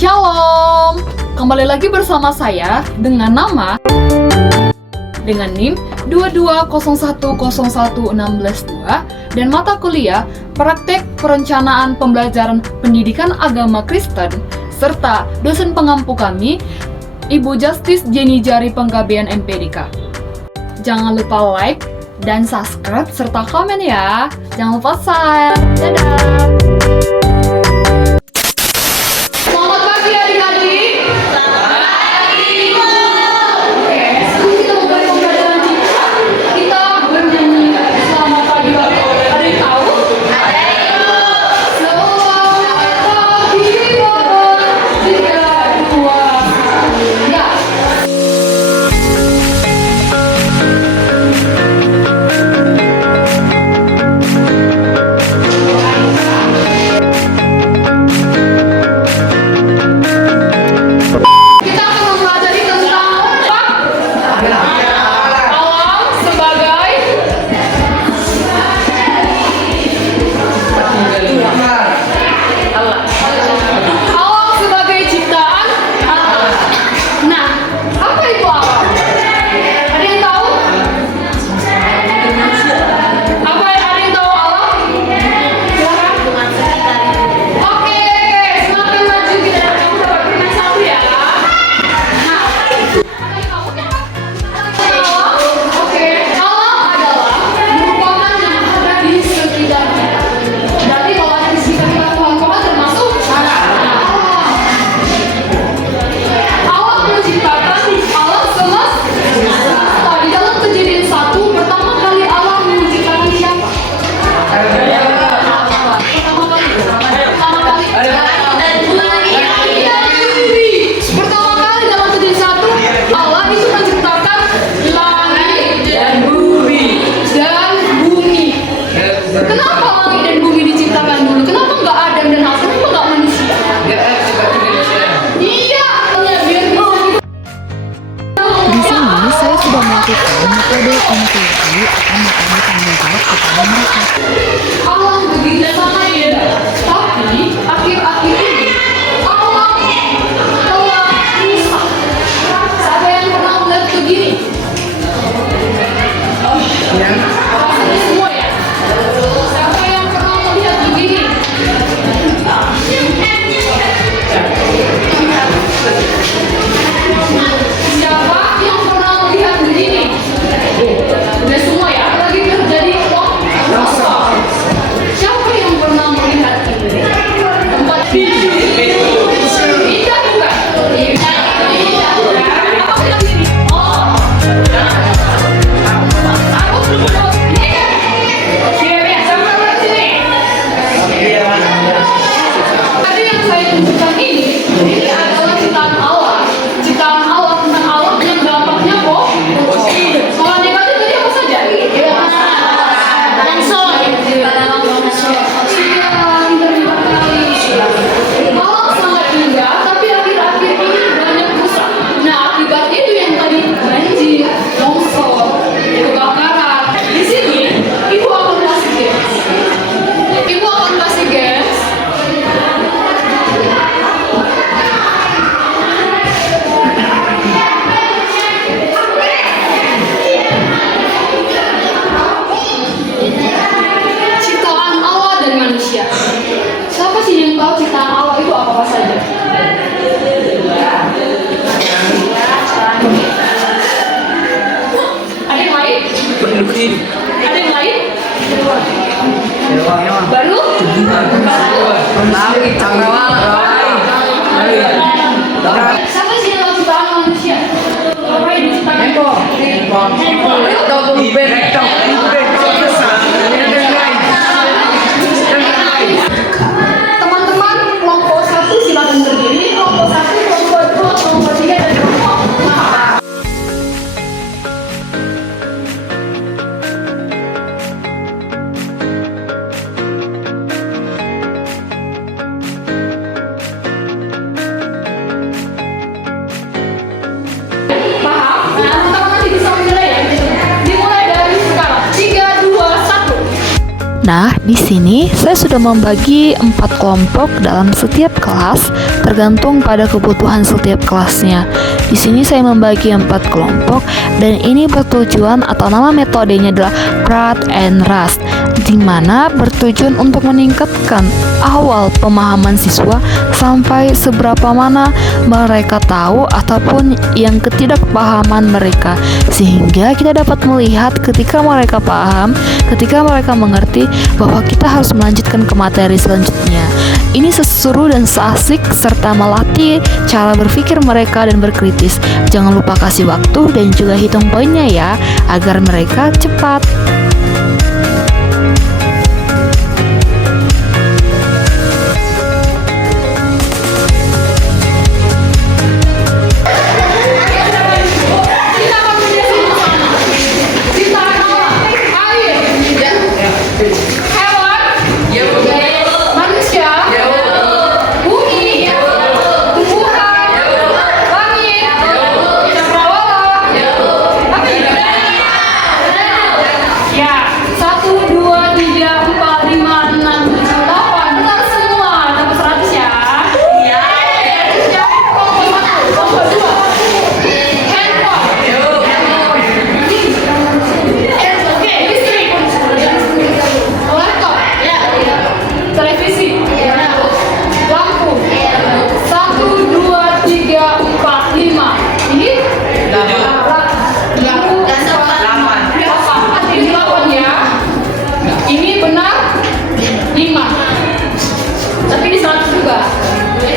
Shalom, kembali lagi bersama saya dengan NIM 220101161 dan mata kuliah Praktek Perencanaan Pembelajaran Pendidikan Agama Kristen serta dosen pengampu kami, Ibu Justice Jenny Jari Penggabean MPDK. Jangan lupa like dan subscribe serta komen ya. Jangan lupa share. Dadah. Selamat pagi adik-adik. Selamat pagi, Bu. Oke, sebelum kita mulai pembelajaran kita bernyanyi selamat pagi Bapak. Ada yang tahu? Ada, Ibu. Selamat pagi Bapak. 3, 2, 1. Ya. Kita akan mempelajari tentang alam sebagai alam sebagai ciptaan Allah. Nah, apa itu alam? Ada yang tahu? Ada yang tahu alam? Silakan. Oke, semakin maju kita kamu dapat permen 1 ya. Nah, oke, alam adalah merupakan yang ada di sekitar kita. Berarti kalau ada di sekitar kita pohon-pohon termasuk alam. Alam menciptakan alam semesta. Di dalam Kejadian 1 pertama kali alam menciptakan siapa? Pertama kali. Pertama kali dalam Kejadian 1 Allah itu menciptakan langit dan bumi. Kenapa langit dan bumi diciptakan dulu? Kenapa nggak Adam dan Hawa? Kenapa nggak manusia? Iya, biar bisa. Di sini saya sudah melakukan metode intuisi akan metode tanggung jawab kepada mereka. Alam begitu sangat indah, tapi akhir-akhir ini alam telah rusak. Siapa yang pernah melihat begini? Rasanya semua ya. Siapa yang pernah melihat begini? Siapa yang pernah melihat begini? Udah semua ya, apalagi terjadi longsor. Siapa yang pernah melihat ini? Tempat tidur. Indah bukan? Indah bukan? Apa bilang ini? Oh. Aku belum tahu. Ini kan? Oke, sama sini. Tadi yang saya tunjukkan ini adalah ciptaan Allah. Ciptaan Allah tentang alam yang dampaknya positif. Kalau negatif tadi apa saja? Longsor. Sekian, terima kasih. Alam sangat indah, tapi akhir-akhir ini banyak rusak. Nah, akibat itu yang tadi banjir, longsor, kebakaran. Di sini, Ibu akan kasih games. Ibu akan kasih games. Ciptaan Allah dan manusia. Siapa sih yang tahu ciptaan Allah itu apa saja? Ada yang lain? Ada yang lain? Baru? Siapa sih yang tahu ciptaan manusia? Apa yang diciptakan? Teman-teman, kelompok 1 silakan berdiri. Kelompok 1, kelompok 2, kelompok 3, dan kelompok 4. Nah, di sini saya sudah membagi 4 kelompok dalam setiap kelas tergantung pada kebutuhan setiap kelasnya. Di sini saya membagi 4 kelompok dan ini bertujuan atau nama metodenya adalah Pratt and Rust, di mana bertujuan untuk meningkatkan awal pemahaman siswa sampai seberapa mana mereka tahu ataupun yang ketidakpahaman mereka, sehingga kita dapat melihat ketika mereka paham, ketika mereka mengerti bahwa kita harus melanjutkan ke materi selanjutnya. Ini seseru dan seasik serta melatih cara berpikir mereka dan berkritis. Jangan lupa kasih waktu dan juga hitung poinnya ya, agar mereka cepat.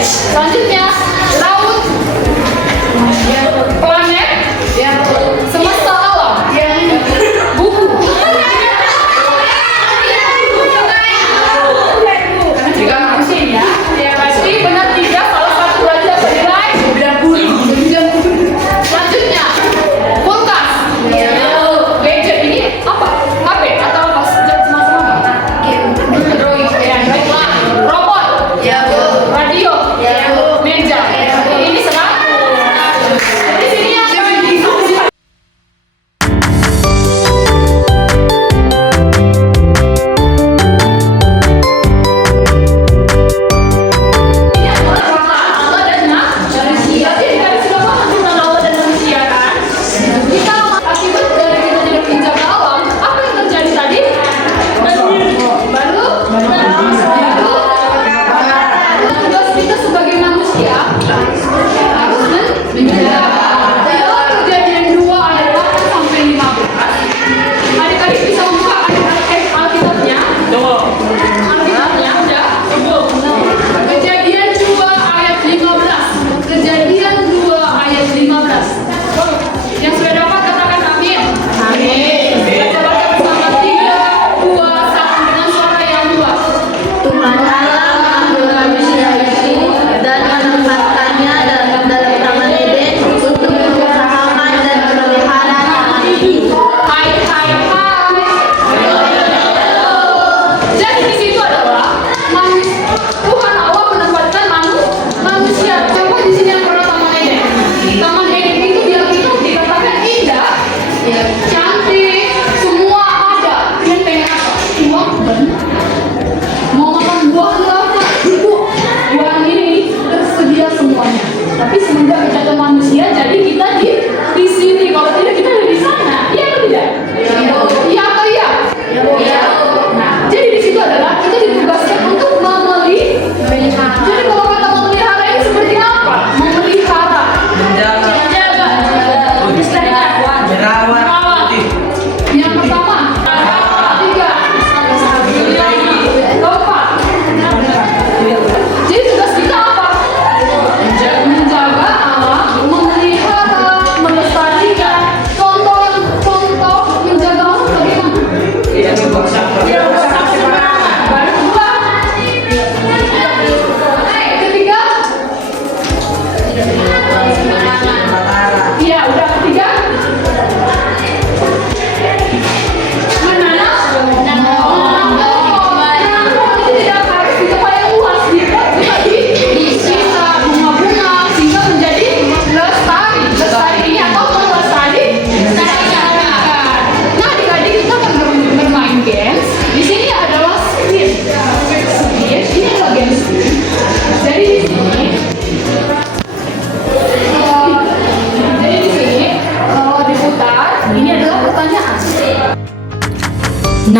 Selanjutnya, laut, planet, semesta alam, buku. Jika manusia ya, pasti benar 3, salah satu berarti apa nilai? 90. Selanjutnya, kulkas, gadget ini apa? HP atau apa? Semacam apa? Android, baiklah. Robot, radio, meja.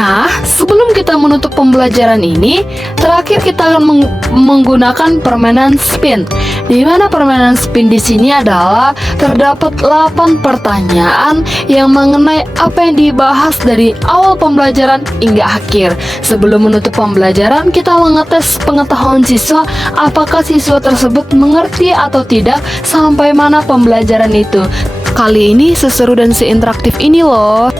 Nah, sebelum kita menutup pembelajaran ini, terakhir kita akan menggunakan permainan spin. Di mana permainan spin di sini adalah terdapat 8 pertanyaan yang mengenai apa yang dibahas dari awal pembelajaran hingga akhir. Sebelum menutup pembelajaran, kita mengetes pengetahuan siswa, apakah siswa tersebut mengerti atau tidak sampai mana pembelajaran itu. Kali ini seseru dan seinteraktif ini loh.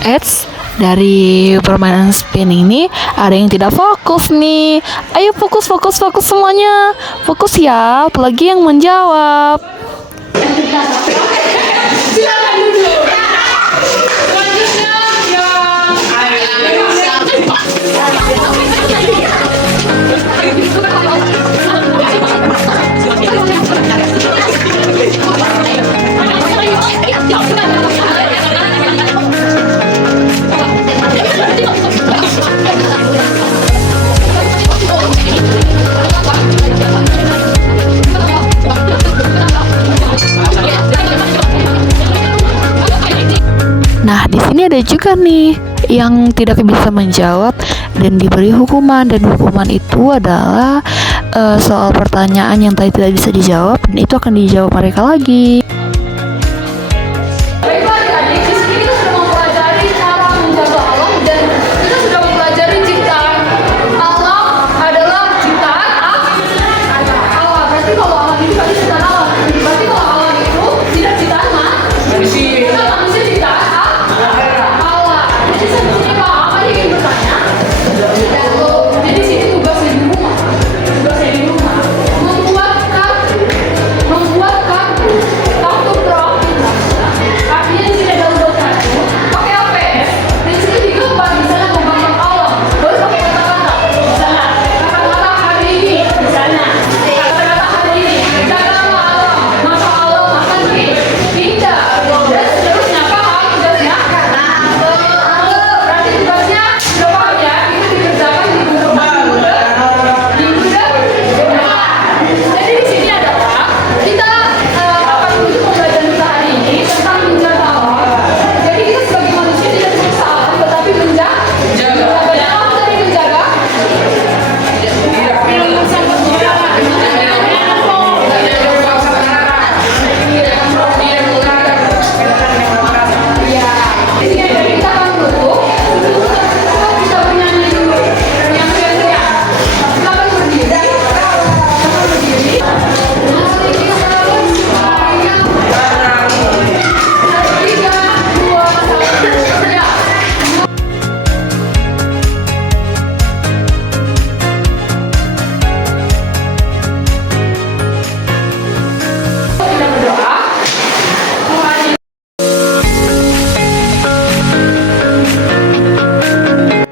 Eits, dari permainan spin ini ada yang tidak fokus nih. Ayo fokus semuanya. Fokus ya, apalagi yang menjawab. Nah, di sini ada juga nih yang tidak bisa menjawab dan diberi hukuman, dan hukuman itu adalah soal pertanyaan yang tadi tidak bisa dijawab, dan itu akan dijawab mereka lagi. Baiklah adik-adik, di sini kita sudah mempelajari cara menjaga alam dan kita sudah mempelajari ciptaan. Alam adalah ciptaan Allah. Berarti kalau alam itu berarti ciptaan Allah. Berarti kalau alam itu tidak ciptaan manusia. Kita manusia ciptaan Allah. Jadi sebetulnya Pak, apa yang ingin bertanya? Jadi sini tugasnya di rumah. Membuat kartu berarti artinya di sini ada membuat kartu pakai APS. Di sini juga misalnya membangun alam, baru pakai kata-kata. Misalnya kata-kata hari ini, misalnya kata-kata hari ini, jaga alam, masa alam akan pindah dan seterusnya. Paham tugasnya? Berarti tugasnya sudah paham ya? Itu dikerjakan di Bunda. Jadi di sini adalah kita akan menuju pembelajaran kita hari ini tentang menjaga alam. Jadi kita sebagai manusia tidak merusak alam, tetapi menjaga alam tadi menjaga. Di sini kita akan tutup. Kita bernyanyi dulu. Yang kedua, silakan berdiri.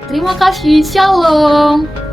Terima kasih, shalom.